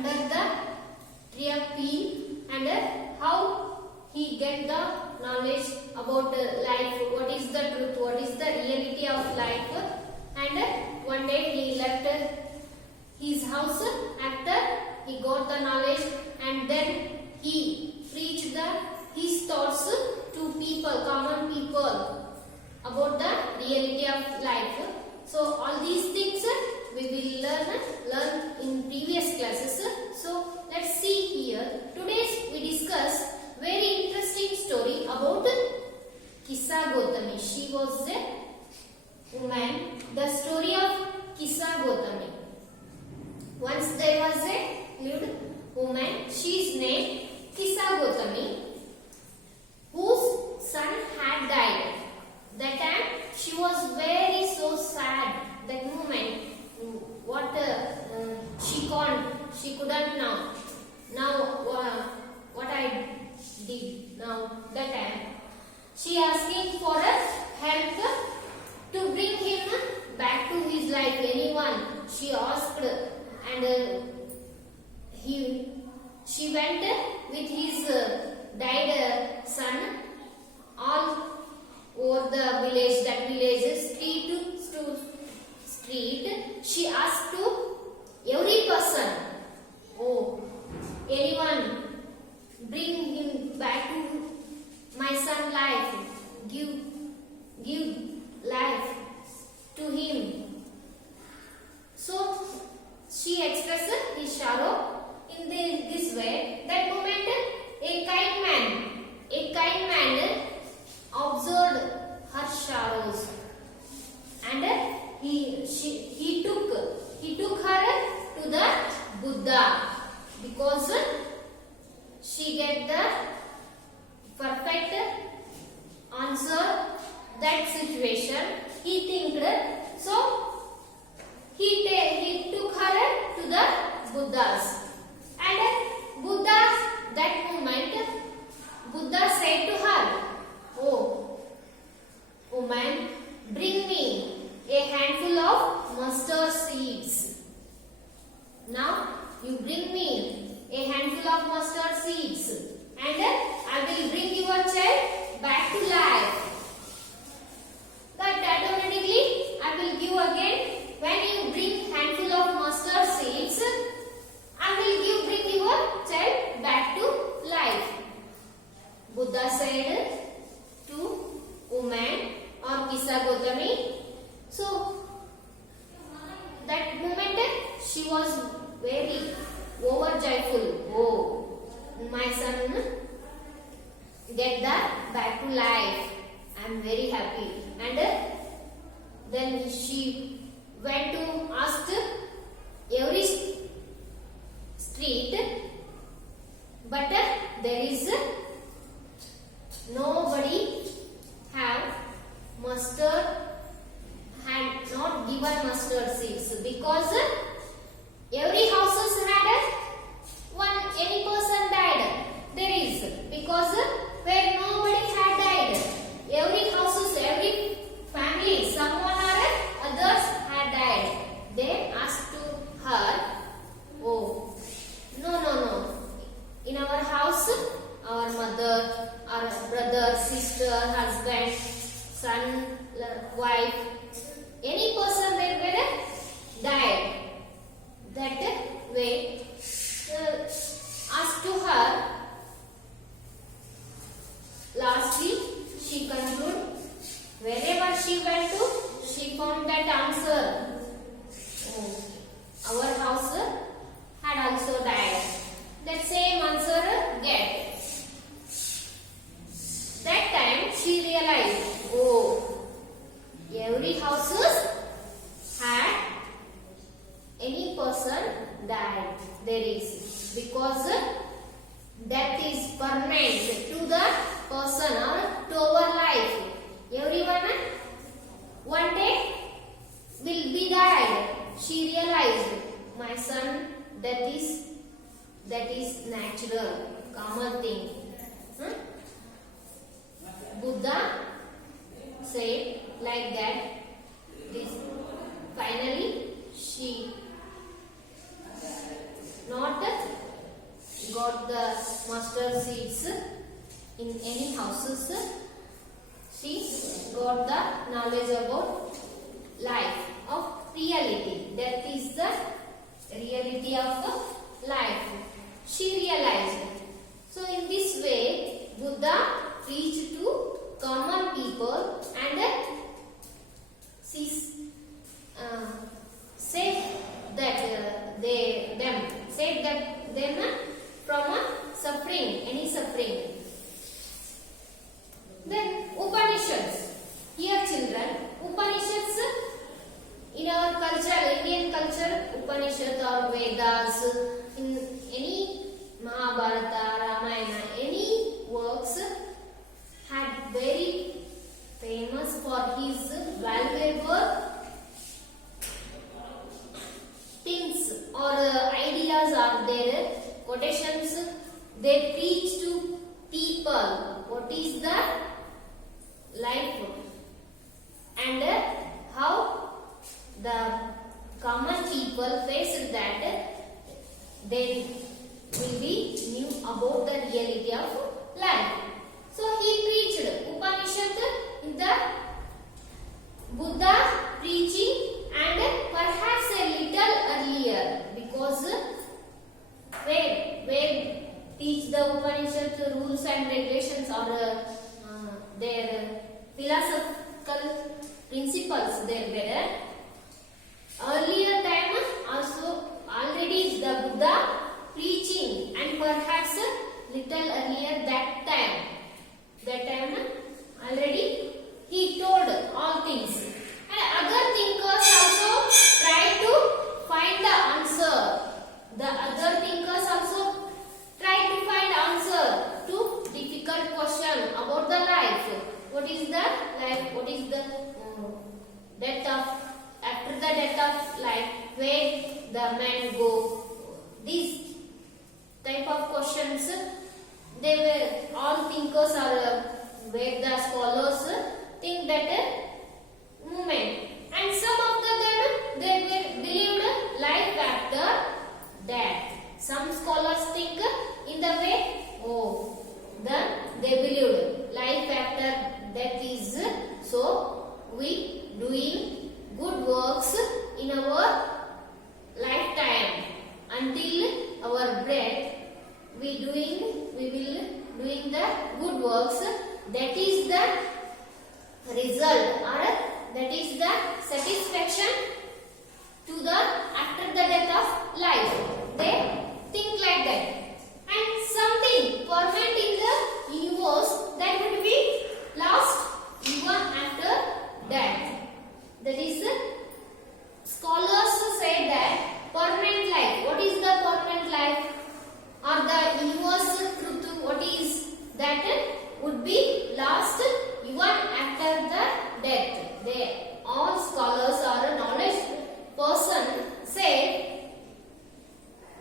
under the tree of pea, and how he get the knowledge about life, what is the truth, what is the reality of life. And one day he left his house after he got the knowledge, and then he preached his thoughts to people, common people, about the reality of life. So all these things we will learn in previous classes. So let's see here. Today we discuss very interesting story about Kissa Gautami. She was a woman. The story of Kissa Gautami. Once there was a lived woman. She is named Kissa Gautami, whose son had died. That time she was very so sad. That moment, what she couldn't now what I did now. That time she asking for help to bring him back to his life. Anyone she asked, and she went with his died son all over the village. That village, street to street, she asked to every person, oh, anyone, bring him back to my son life, give life to him. So she expressed his sorrow in this way. That moment, a kind man observed her sorrows, and he took her to the Buddha, because she get the perfect answer that situation. He think so. He took her to the Buddhas, and Buddha, that moment, Buddha said to her, oh woman, bring me a handful of mustard seeds. Now you bring me a handful of mustard seeds, and I will bring your child back to life. That automatically I will give again. When you bring handful of mustard seeds, I will bring your child back to life. Buddha said to woman or Kissa Gautami. So that moment she was very overjoyful. Oh, my son get that back to life. I am very happy. And then she went to ask every street, but there is nobody have mustard, had not given mustard seeds, because every houses had any person died. There is, because where nobody had died, every houses, every family, someone or others had died. They asked to her, oh, no, in our house, our mother, our brother, sister, husband, son, wife, any person there were died. That way asked to her. Lastly she concluded, wherever she went to, she found that answer. Oh, our house had also died. That same answer get. That time she realized, oh, every houses had any person died. There is, because death is permanent to the person or to our life. Everyone one day will be died. She realized, my son, that is natural, common thing. Buddha said like that. Finally she not got the mustard seeds in any houses. She got the knowledge about life of reality. That is the reality of life. She realized. So in this way, Buddha preached to common people and she said that them from suffering, any suffering. Then Upanishads. Here children, Upanishads in our culture, Indian culture, Upanishads or Vedas, in any Mahabharata, Ramayana, any works had very famous for his valuable things or ideas are there, quotations. They preach to people what is the life and how the common people face that they will be new about the reality of life. So he preached Upanishad in the Buddha preaching and perhaps a little earlier, because where teach the Upanishad rules and regulations or their philosophical principles there were earlier time also already the Buddha preaching, and perhaps little earlier that time already he told all things, and other thinkers also try to find the answer. The other thinkers also try to find answer to difficult question about the life. What is the life? What is the death of, after the death of life, where the man go? These type of questions, they were all thinkers or where the scholars think that movement, and some of them they were believed life after death. Some scholars think in the way, they believed life after death is so we doing good works in our lifetime until our breath. We will doing the good works. That is the result or that is the satisfaction to the after the death of life. They think like that, and something permanent in the universe that would be lost even after death. That is, scholars say that permanent life. What is the permanent life or the universal truth? What is that would be lost even after the death. They all scholars or knowledge person say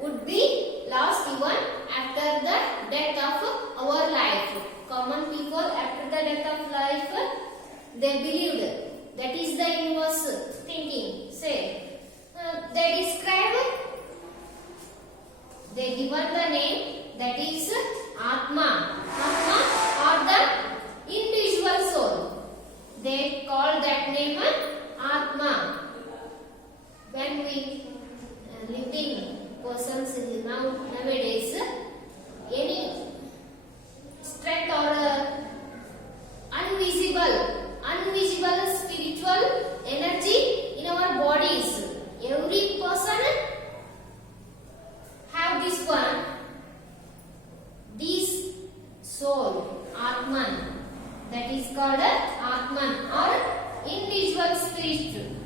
would be lost even after the death of our life. Common people after the death of life, they believed. That is the universal thinking. Say, they describe, they given the name that is Atma. Atma or the individual soul. They call that name Atma. When we living persons nowadays, any strength or invisible spiritual energy in our bodies. Every person have this one, this soul, Atman. That is called Atman or individual spirit.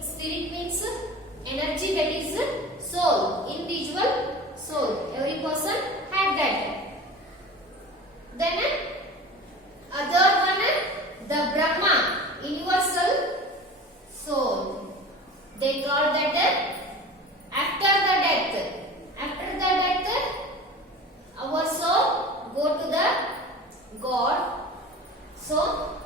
Spirit means energy, that is soul, individual soul. Every person had that. Then other one, the Brahma, universal soul. They call that after the death. After the death, our soul go to the God. So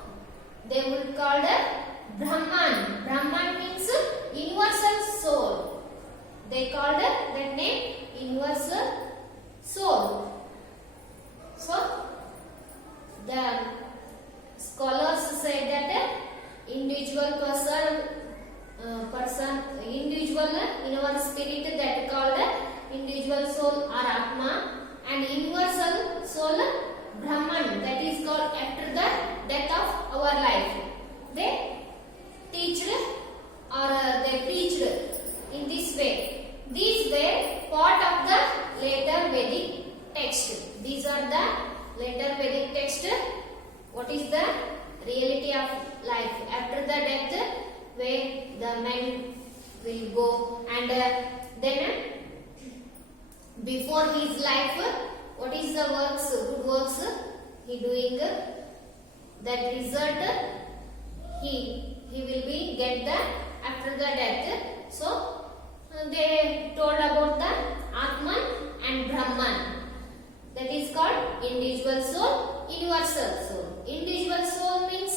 before his life, what is the works, good works he doing, that result he will be get the after the death. So they told about the Atman and Brahman. That is called individual soul, universal soul. Individual soul means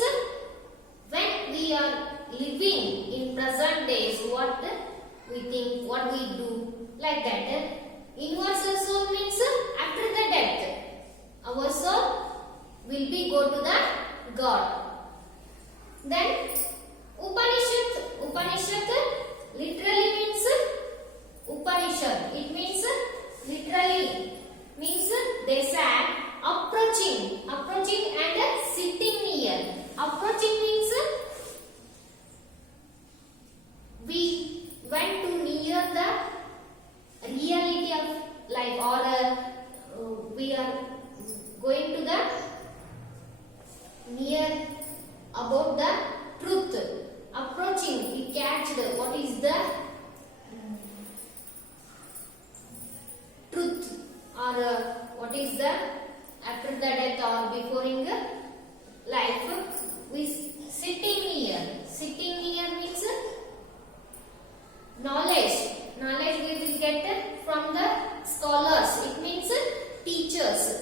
when we are living in present days, what we think, what we do, like that. Universal soul means after the death, our soul will be go to the God. Then Upanishad literally means Upanishad. It means literally means they sat approaching and sitting near. Approaching means we went to near the reality of life, or we are going to the near about the truth. Approaching, we catch the what is the truth, or what is the after the death or before in the life. We sitting near. Sitting near means knowledge. Knowledge we will get from the scholars. It means teachers.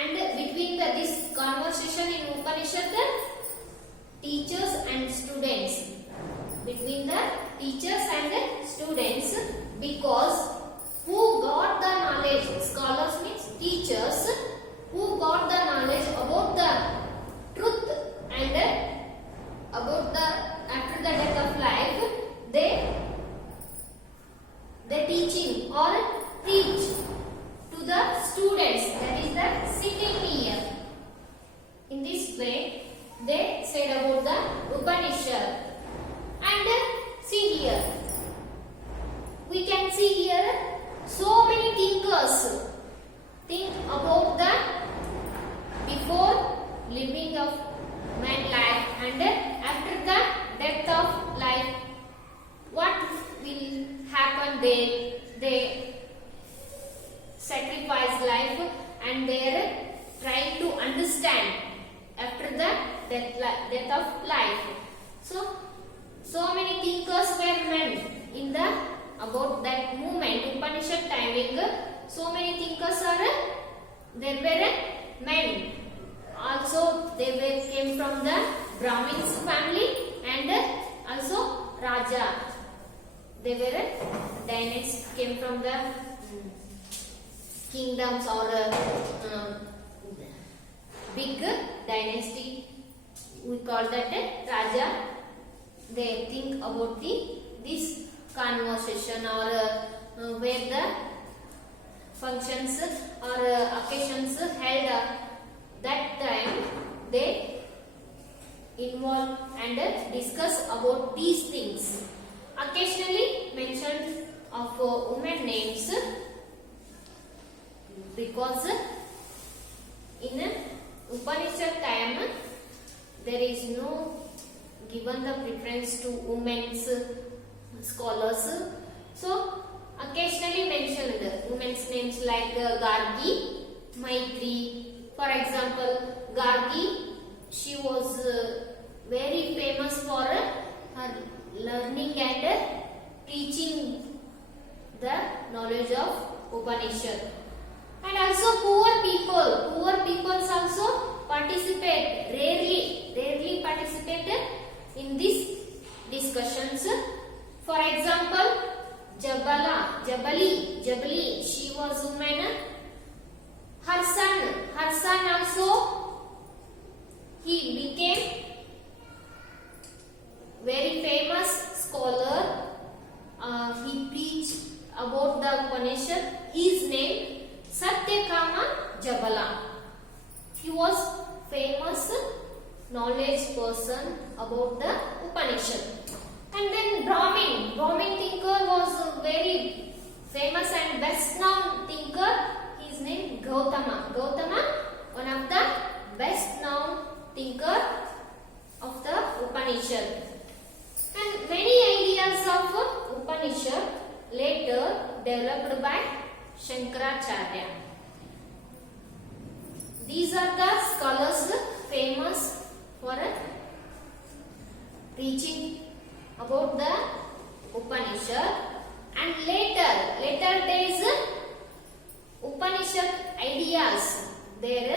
And between this conversation in Upanishad, teachers and students. Between the teachers and students, because who got the knowledge, scholars means teachers, who got the knowledge about the truth and about the after the death of life, they teaching or preach to the students, that is the sitting near. In this way, they said about the Upanishad. And see here, we can see here so many thinkers think about the before living of man life and after the death of life, what will happen. They sacrifice life and they are trying to understand after the death of life. So many thinkers were men in the about that movement, Upanishad timing. So many thinkers there were men. Also they came from the Brahmins family and also Raja. They were dynasty, came from the kingdoms or big dynasty. We call that Raja. They think about this conversation or where the functions or occasions held that time. They involve and discuss about these things. Occasionally mentioned of women names, because in Upanishad time there is no given the preference to women's scholars. So occasionally mentioned women's names like Gargi, Maitri. For example, Gargi, she was very famous for her learning and teaching the knowledge of Upanishad. And also poor people also participate, rarely participate in these discussions. For example, Jabali, she was woman. Her son also, he became very famous scholar. He preached about the Upanishad. His name Satyakama Jabala. He was famous knowledge person about the Upanishad. And then Brahmin thinker was very famous and best known thinker. His name Gautama, one of the best known thinker of the Upanishad. And many ideas of Upanishad later developed by Shankaracharya. These are the scholars famous for teaching about the Upanishad, and later days Upanishad ideas, their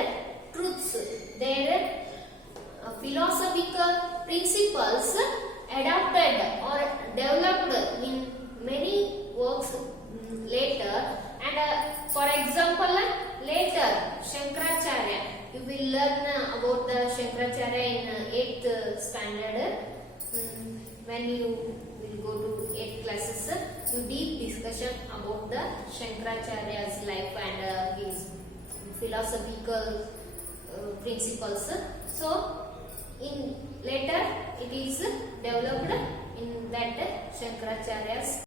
truths, their philosophical principles adopted or developed in many works later. And for example, later Shankaracharya, you will learn about the Shankaracharya in 8th standard. When you will go to 8th classes, you deep discussion about the Shankaracharya's life and his philosophical principles. So in later it is developed in that Shankaracharya's